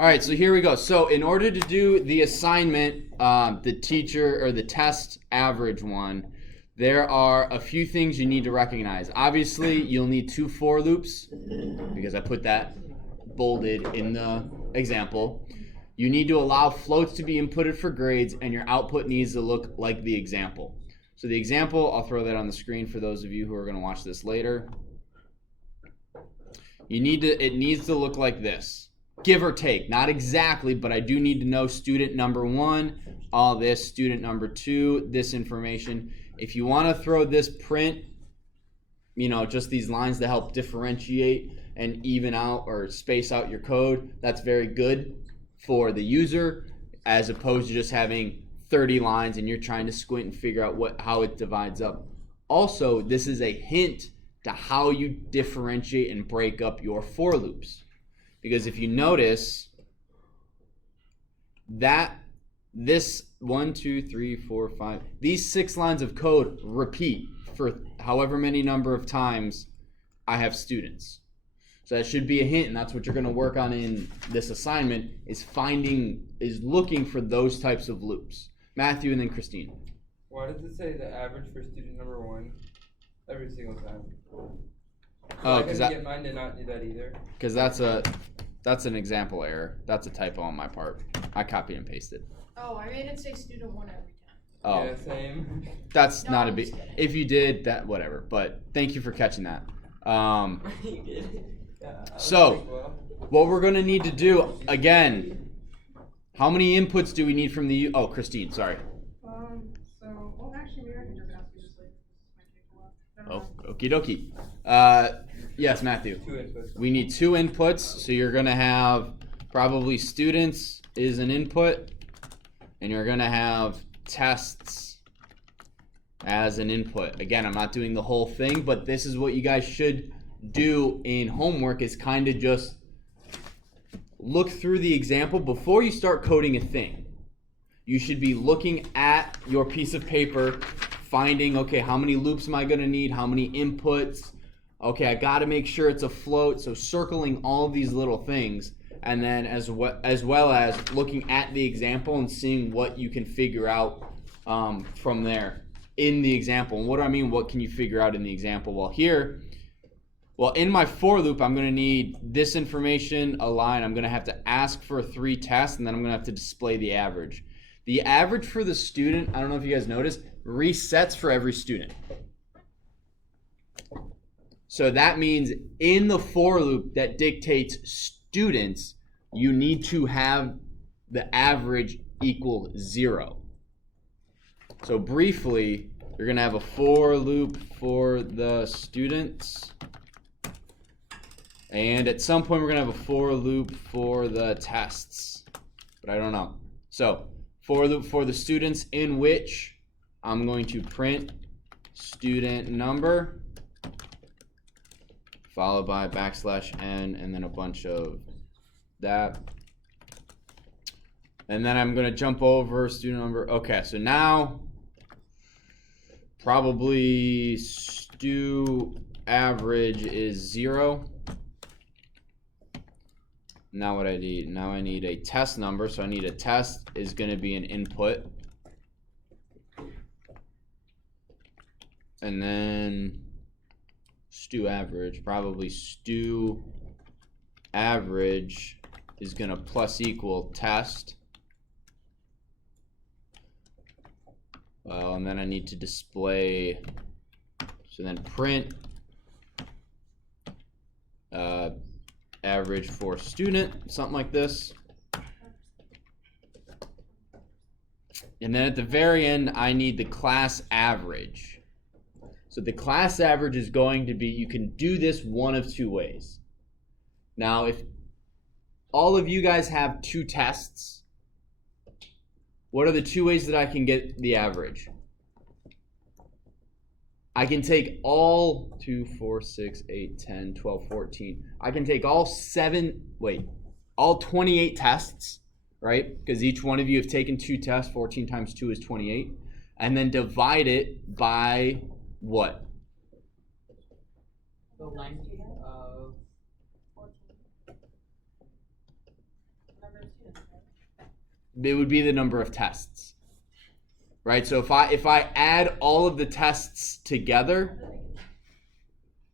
All right, so here we go. So in order to do the assignment, the teacher or the test average one, there are a few things you need to recognize. Obviously, you'll need 2 for loops because I put that bolded in the example. You need to allow floats to be inputted for grades, and your output needs to look like the example. So the example, I'll throw that on the screen for those of you who are going to watch this later. It needs to look like this. Give or take, not exactly, but I do need to know student number 1, all this, student number 2, this information. If you want to throw this print, just these lines to help differentiate and even out or space out your code, that's very good for the user, as opposed to just having 30 lines and you're trying to squint and figure out how it divides up. Also, this is a hint to how you differentiate and break up your for loops. Because if you notice that this 1, 2, 3, 4, 5, these 6 lines of code repeat for however many number of times I have students. So that should be a hint, and that's what you're going to work on in this assignment, is looking for those types of loops. Matthew and then Christine. Why does it say the average for student number 1 every single time? Oh, because I get mine to not do that either. Because that's an example error. That's a typo on my part. I copied and pasted. Oh, I made it say student 1 every time. Oh, yeah, same. That's No, not a I'm big. just kidding. If you did that, whatever. But thank you for catching that. You did. Yeah, So, what we're gonna need to do again. How many inputs do we need from the? Oh, Christine, sorry. Actually, maybe I can just ask you this later. This might take a while. Oh, okie dokie. Yes, Matthew. 2 inputs. We need 2 inputs, so you're gonna have probably students is an input, and you're gonna have tests as an input. Again, I'm not doing the whole thing, but this is what you guys should do in homework, is kind of just look through the example before you start coding a thing. You should be looking at your piece of paper, finding, okay, how many loops am I gonna need? How many inputs? Okay, I gotta make sure it's a float, so circling all of these little things, and then as well as looking at the example and seeing what you can figure out from there in the example. And what do I mean, what can you figure out in the example? Well, in my for loop, I'm gonna need this information, a line. I'm gonna have to ask for 3 tests, and then I'm gonna have to display the average. The average for the student, I don't know if you guys noticed, resets for every student. So that means in the for loop that dictates students, you need to have the average equal 0. So briefly, you're going to have a for loop for the students. And at some point, we're going to have a for loop for the tests. But I don't know. So for loop for the students, in which I'm going to print student number, followed by \n, and then a bunch of that. And then I'm going to jump over student number. Okay, so now probably stu average is 0. Now what I need? Now I need a test number. So I need a test is going to be an input. And then stu average, probably stu average is going to plus equal test. Well, and then I need to display, so then print average for student, something like this. And then at the very end, I need the class average. So the class average is going to be, you can do this one of 2 ways. Now, if all of you guys have 2 tests, what are the 2 ways that I can get the average? I can take all 2, 4, 6, 8, 10, 12, 14. I can take all 28 tests, right? Because each one of you have taken 2 tests. 14 times 2 is 28. And then divide it by what? The length of it would be the number of tests, right? So if I add all of the tests together,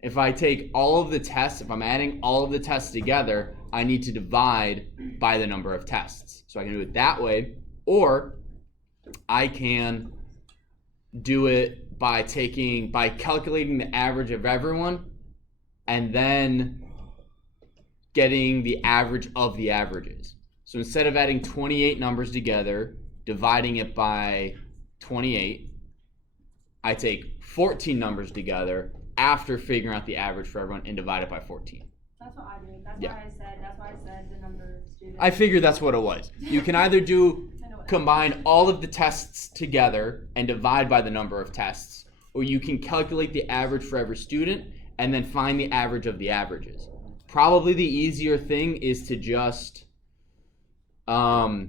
if I take all of the tests, if I'm adding all of the tests together, I need to divide by the number of tests. So I can do it that way, or I can do it by calculating the average of everyone and then getting the average of the averages. So instead of adding 28 numbers together, dividing it by 28, I take 14 numbers together after figuring out the average for everyone and divide it by 14. That's what I do. That's Yeah. why I said the number of students. I figured that's what it was. You can either combine all of the tests together and divide by the number of tests, or you can calculate the average for every student and then find the average of the averages. Probably the easier thing is to just add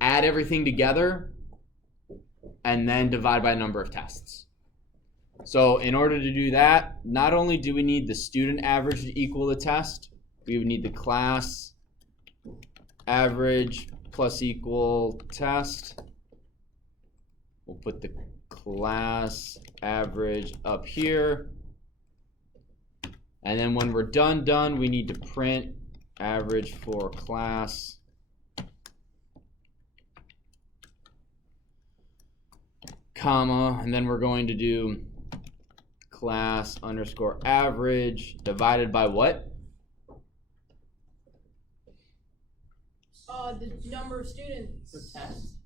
everything together and then divide by number of tests. So in order to do that, not only do we need the student average to equal the test, we would need the class average plus equal test. We'll put the class average up here. And then when we're done, we need to print average for class comma, and then we're going to do class underscore average divided by what? The number of students. The test.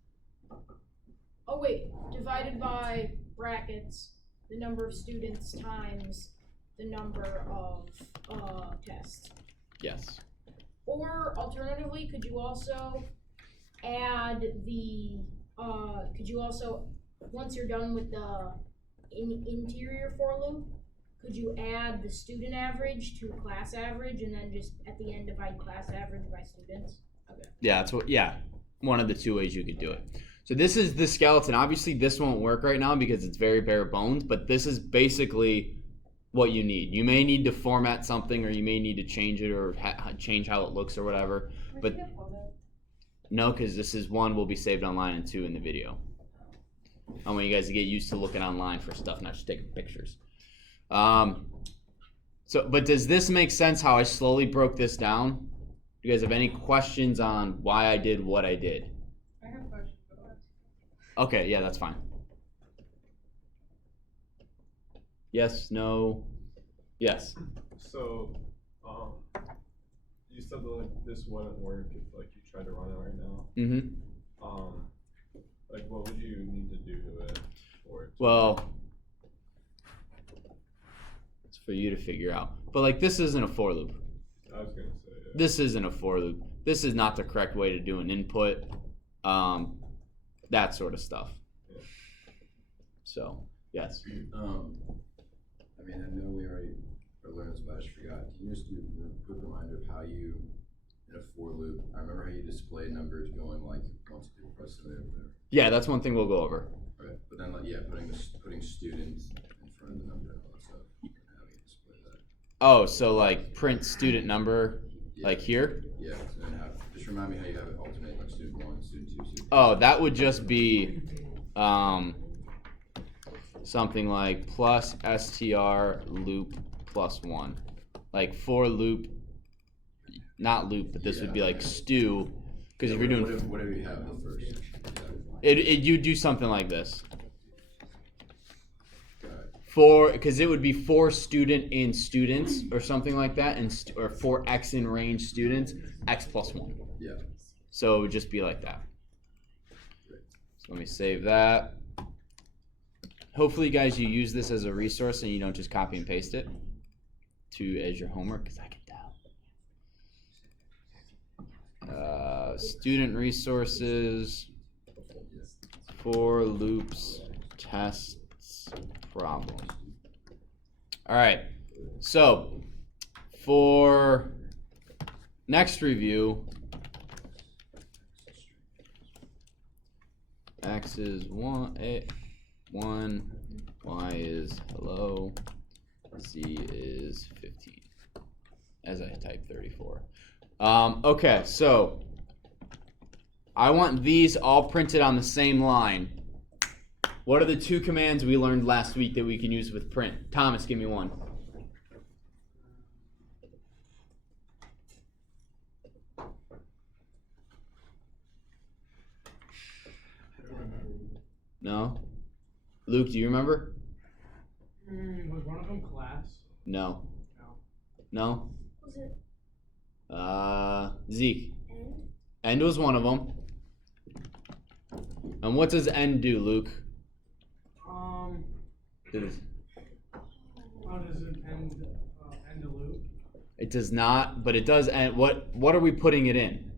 Oh wait, divided by brackets, the number of students times the number of tests. Yes. Or alternatively, could you also add the once you're done with the interior for loop, could you add the student average to class average and then just at the end divide class average by students? Okay. Yeah, one of the two ways you could do it. So this is the skeleton. Obviously this won't work right now because it's very bare bones, but this is basically what you need. You may need to format something, or you may need to change it, or change how it looks or whatever. But no, because this is one will be saved online and two in the video. I want you guys to get used to looking online for stuff, not just taking pictures. But does this make sense how I slowly broke this down? Do you guys have any questions on why I did what I did? I have questions. Okay, yeah, that's fine. Yes, no, yes. So, you said that like this wouldn't work if like you tried to run it right now. Mm-hmm. Like what would you need to do to it for it? Well, it's for you to figure out. But like this isn't a for loop. I was gonna say. Yeah. This isn't a for loop. This is not the correct way to do an input. That sort of stuff. Yeah. So, yes. I mean, I know we already learned this, but I just forgot. Can you just do a quick reminder of how you, in a for loop, I remember how you display numbers going like once people press it or whatever. Yeah, that's one thing we'll go over. Right, but then like putting students in front of the number and all that stuff, and how you display that. Oh, so like print student number, like here? Yeah, and then just remind me how you have it alternate like student 1, student 2, student 3. Oh, that would just be something like plus str loop plus 1. Like for loop, not loop, but this would be like stew, because if you're doing whatever you have the first. you do something like this. Got it. Because it would be for student in students or something like that, or for x in range students, x plus 1. Yeah. So it would just be like that. So let me save that. Hopefully, guys, you use this as a resource and you don't just copy and paste it as your homework, because I can tell. Student resources, for loops, tests, problem. All right. So for next review, x is 1, y is hello, z is 15, as I type 34. Okay, so I want these all printed on the same line. What are the two commands we learned last week that we can use with print? Thomas, give me one. No? Luke, do you remember? Was one of them class? No. No. No? Was it Zeke. end? End was one of them. And what does end do, Luke? It is- How does it end a loop? It does not, but it does end. What are we putting it in?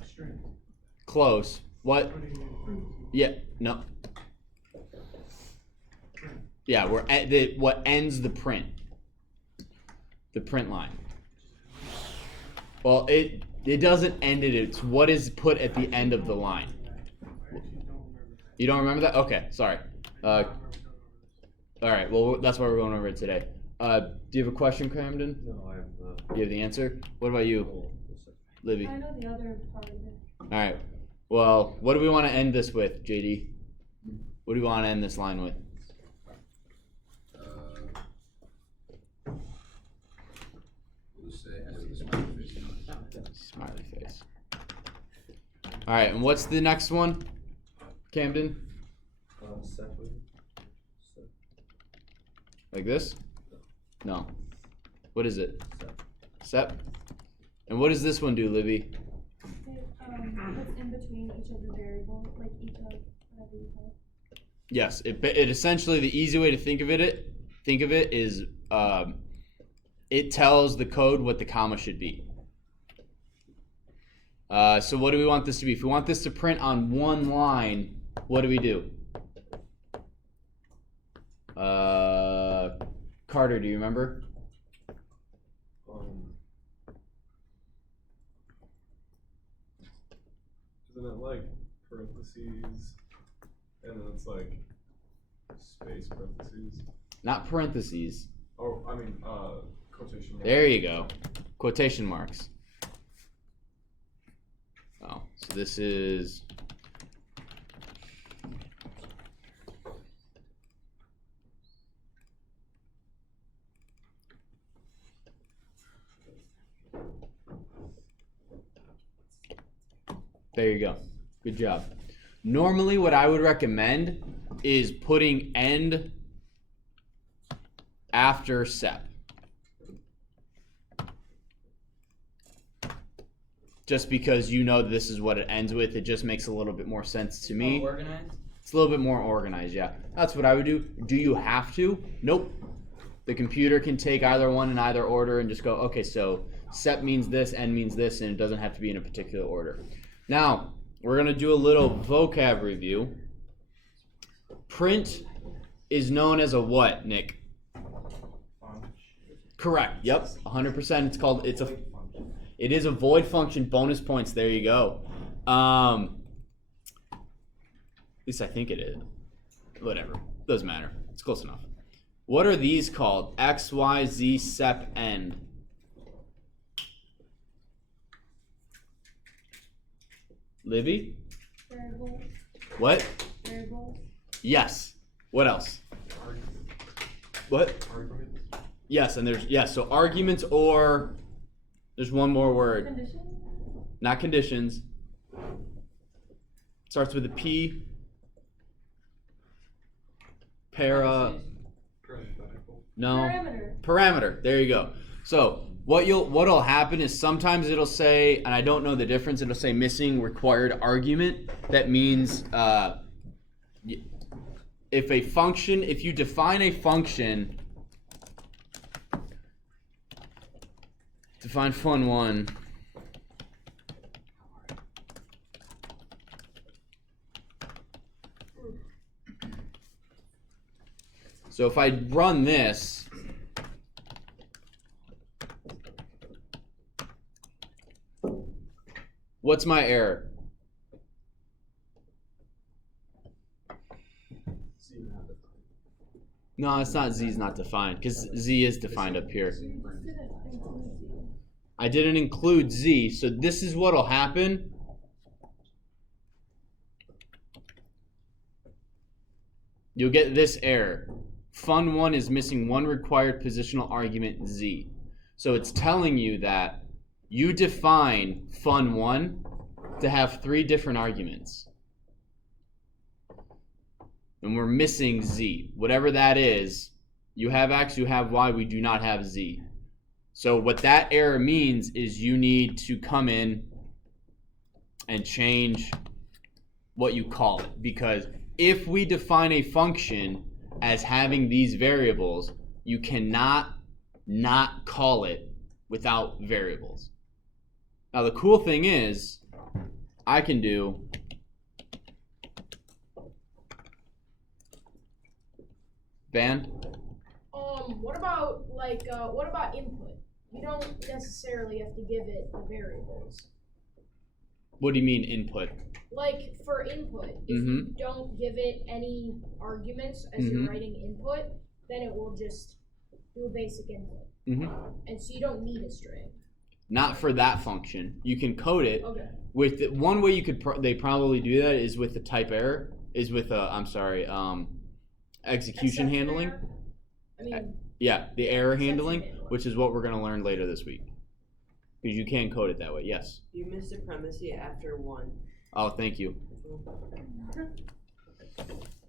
A string. Close. What? Putting in Yeah, no. Yeah, we're at what ends the print. The print line. Well, it doesn't end it. It's what is put at the end of the line. I actually don't remember that. You don't remember that? Okay, sorry. All right. Well, that's why we're going over it today. Do you have a question, Camden? No, I have Do you have the answer? What about you, Libby? I know the other part of it. All right. Well, what do we want to end this with, JD? What do we want to end this line with? We'll just say end with a smiley face. Smiley face. All right, and what's the next one, Camden? separate. Like this? No. What is it? Sep. Sep. And what does this one do, Libby? It puts in between each of the variables, like each of whatever you call it. Yes. It essentially, the easy way to think of it is it tells the code what the comma should be. So what do we want this to be? If we want this to print on one line, what do we do? Carter, do you remember? Isn't it like parentheses, and then it's like space parentheses? Not parentheses. Oh, I mean, quotation marks. There you go. Quotation marks. Oh, so this is... There you go. Good job. Normally what I would recommend is putting end after sep. Just because you know this is what it ends with, it just makes a little bit more sense to me. Organized? It's a little bit more organized, yeah. That's what I would do. Do you have to? Nope. The computer can take either one in either order and just go, okay, so sep means this, end means this, and it doesn't have to be in a particular order. Now, we're going to do a little vocab review. Print is known as a what, Nick? Correct. Yep. 100%. It is a void function. Bonus points. There you go. At least I think it is. Whatever. Doesn't matter. It's close enough. What are these called? X, Y, Z, sep, end. Livy? Variables. What? Variables. Yes. What else? What? Arguments. Yes, and there's so arguments, or there's one more word. Condition. Not conditions. Starts with a P. No. Parameter. Parameter. There you go. So what'll happen is sometimes it'll say, and I don't know the difference, it'll say missing required argument. That means if you define a function, define fun one. So if I run this, what's my error? No, it's not. Z is not defined because Z is defined up here. I didn't include Z, so this is what'll happen. you'll get this error. Fun 1 is missing one required positional argument z. So it's telling you that you define fun 1 to have 3 different arguments. And we're missing z. Whatever that is, you have x, you have y, we do not have z. So what that error means is you need to come in and change what you call it. Because if we define a function as having these variables, you cannot not call it without variables. Now the cool thing is, I can do Van? What about input? You don't necessarily have to give it the variables. What do you mean input? Like for input, if you don't give it any arguments as you're writing input, then it will just do a basic input. And so you don't need a string. Not for that function. You can code it. Okay. With the, one way you could they probably do that is with the type error. Is with execution Except handling. error? I mean, Yeah, the error Exception handling, handling. which is what we're going to learn later this week. Because you can code it that way. Yes. You missed supremacy after 1. Oh, thank you.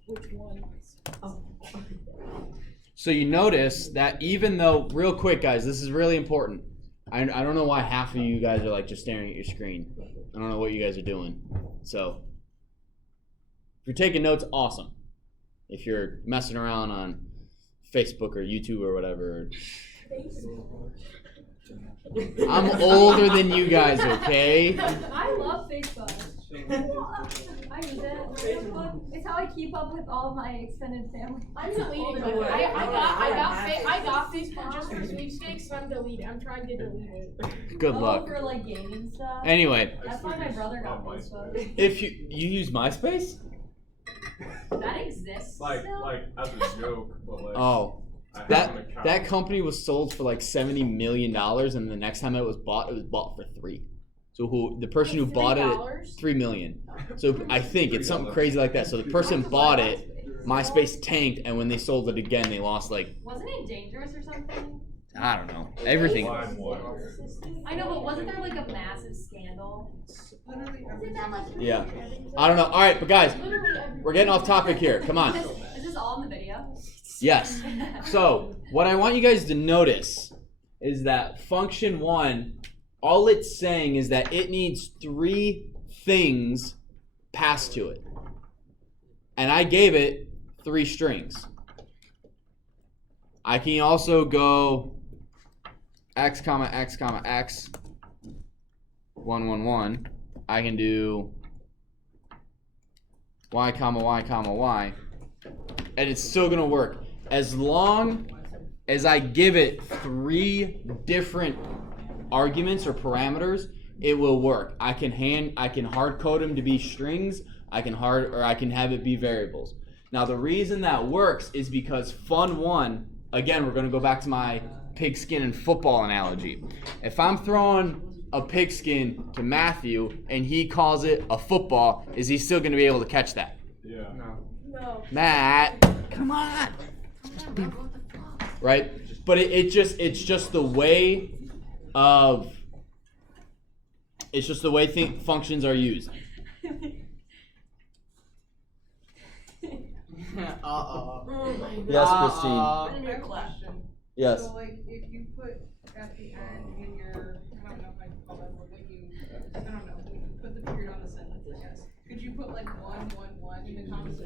which one? Oh. So you notice that even though, real quick guys, this is really important. I don't know why half of you guys are like just staring at your screen. I don't know what you guys are doing. So if you're taking notes, awesome. If you're messing around on Facebook or YouTube or whatever, I'm older than you guys, okay? I love Facebook. I use it. It's how I keep up with all my extended family. I'm deleting my I got Facebook just for sweepstakes, so I'm deleting. I'm trying to delete it. Good luck. For like gaming stuff. Anyway, That's why my brother got Facebook. if you use MySpace? That exists Like still? as a joke, but like. Oh. I have That an account. that company was sold for like $70 million, and the next time it was bought for $3 million. So the person who bought it, $3 million. So I think it's something crazy like that. So the person bought it, MySpace tanked, and when they sold it again, they lost like, Wasn't it dangerous or something? I don't know, everything. Line one. I know, but wasn't there like a massive scandal? Isn't that like Yeah, I don't know. All right, but guys, we're getting off topic here. Come on. Is this all in the video? Yes. So what I want you guys to notice is that function 1, all it's saying is that it needs 3 things passed to it. And I gave it 3 strings. I can also go x, comma, x, comma, x, 1, 1, 1. I can do y, comma, y, comma, y. And it's still going to work. As long as I give it 3 different arguments or parameters, it will work. I can hard code them to be strings. I can have it be variables. Now the reason that works is because fun 1, again, we're going to go back to my pigskin and football analogy. If I'm throwing a pigskin to Matthew and he calls it a football, is he still going to be able to catch that? Yeah. No. Matt, come on. Right? But it's just the way functions are used. Yes, Christine. I have a question. Yes. So like if you put at the end in your, I don't know if I can call that word, when you, I don't know, when you put the period on the sentence, I guess. Could you put like 1, 1, 1 in the commas or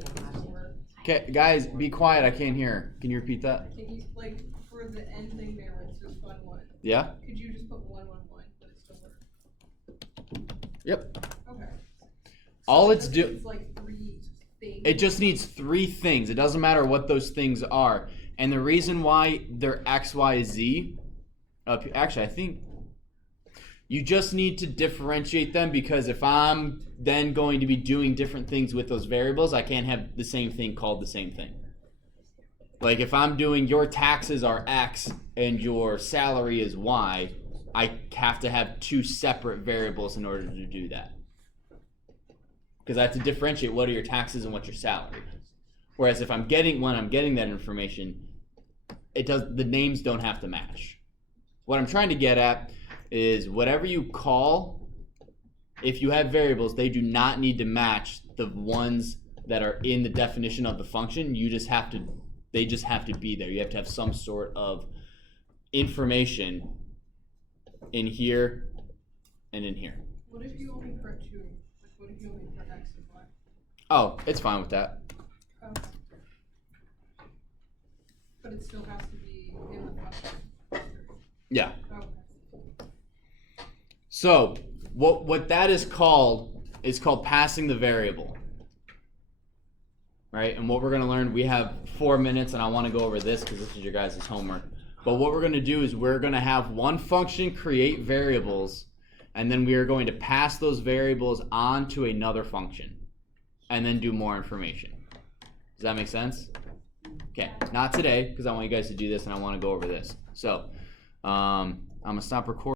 Okay, guys, be quiet. I can't hear. Can you repeat that? can you, like, for the end thing there where it's just fun 1, Yeah? could you just put 1, 1, 1, but it still works? Yep. Okay. All So it's it's like 3 things. It just needs 3 things. It doesn't matter what those things are. And the reason why they're X, Y, Z, actually, I think you just need to differentiate them, because if I'm then going to be doing different things with those variables, I can't have the same thing called the same thing. Like if I'm doing your taxes are X and your salary is Y, I have to have 2 separate variables in order to do that. Because I have to differentiate what are your taxes and what's your salary. Whereas if when I'm getting that information, the names don't have to match. What I'm trying to get at is whatever you call, if you have variables, they do not need to match the ones that are in the definition of the function. They just have to be there. You have to have some sort of information in here and in here. What if you only put 2? Like, what if you only put X and Y? Oh, it's fine with that. Oh. But it still has to be in the function. Yeah. Okay. So what that is called passing the variable. Right? And what we're going to learn, we have 4 minutes, and I want to go over this because this is your guys' homework. But what we're going to do is we're going to have one function create variables, and then we are going to pass those variables on to another function, and then do more information. Does that make sense? Okay, not today, because I want you guys to do this, and I want to go over this. So, I'm going to stop recording.